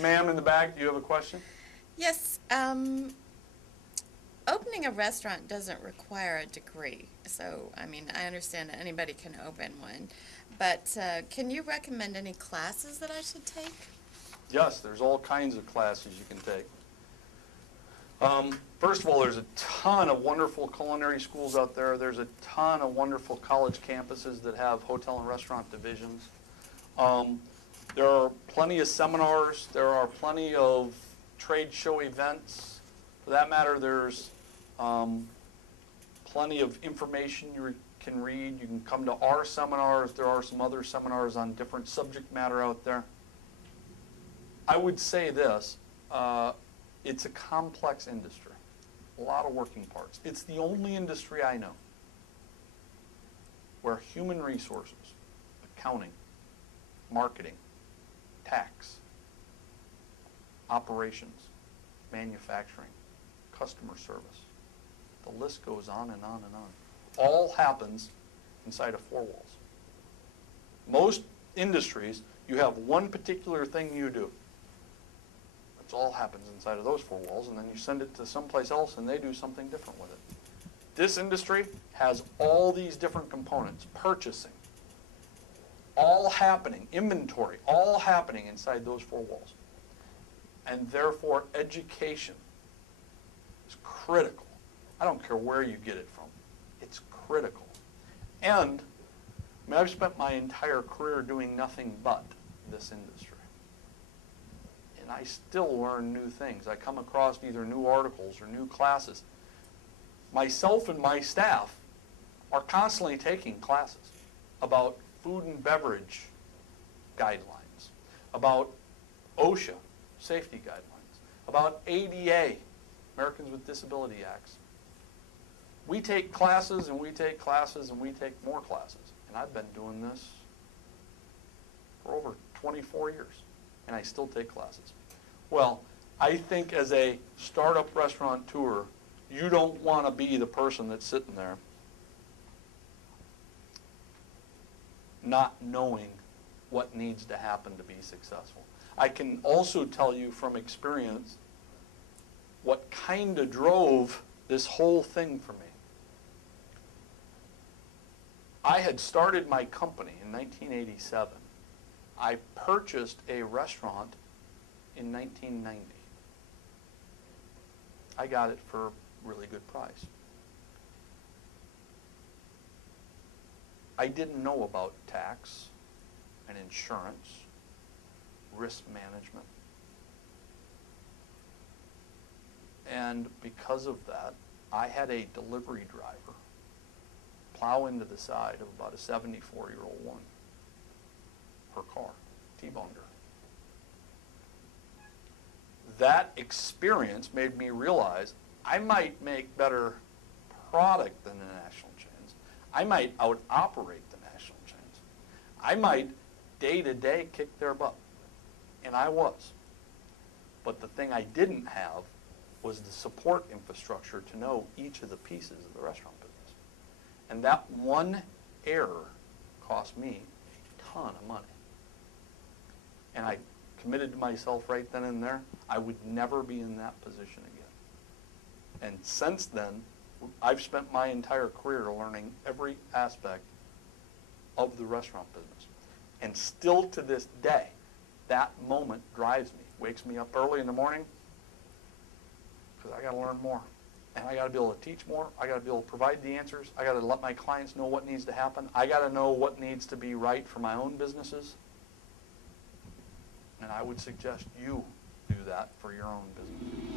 Ma'am in the back, do you have a question? Yes, opening a restaurant doesn't require a degree. So, I mean, I understand that anybody can open one. But can you recommend any classes that I should take? Yes, there's all kinds of classes you can take. First of all, there's a ton of wonderful culinary schools out there. There's a ton of wonderful college campuses that have hotel and restaurant divisions. There are plenty of seminars. There are plenty of trade show events. For that matter, there's plenty of information you can read. You can come to our seminars. There are some other seminars on different subject matter out there. I would say this. It's a complex industry, a lot of working parts. It's the only industry I know where human resources, accounting, marketing, tax, operations, manufacturing, customer service, the list goes on and on and on, all happens inside of four walls. Most industries, you have one particular thing you do. It all happens inside of those four walls, and then you send it to someplace else, and they do something different with it. This industry has all these different components, purchasing, all happening, inventory, all happening inside those four walls. And therefore, education is critical. I don't care where you get it from. It's critical. And I mean, I've spent my entire career doing nothing but this industry. And I still learn new things. I come across either new articles or new classes. Myself and my staff are constantly taking classes about food and beverage guidelines, about OSHA safety guidelines, about ADA, Americans with Disability Acts. We take classes and we take classes and we take more classes. And I've been doing this for over 24 years. And I still take classes. Well, I think as a startup restaurateur, you don't want to be the person that's sitting there not knowing what needs to happen to be successful. I can also tell you from experience what kind of drove this whole thing for me. I had started my company in 1987. I purchased a restaurant in 1990. I got it for a really good price. I didn't know about tax and insurance, risk management. And because of that, I had a delivery driver plow into the side of about a 74-year-old woman. Her car, T-boned her. That experience made me realize I might make better product than the national chains. I might out-operate the national chains. I might day-to-day kick their butt. And I was. But the thing I didn't have was the support infrastructure to know each of the pieces of the restaurant business. And that one error cost me a ton of money. And I committed to myself right then and there, I would never be in that position again. And since then, I've spent my entire career learning every aspect of the restaurant business. And still to this day, that moment drives me, wakes me up early in the morning, because I got to learn more. And I got to be able to teach more. I got to be able to provide the answers. I got to let my clients know what needs to happen. I got to know what needs to be right for my own businesses. And I would suggest you do that for your own business.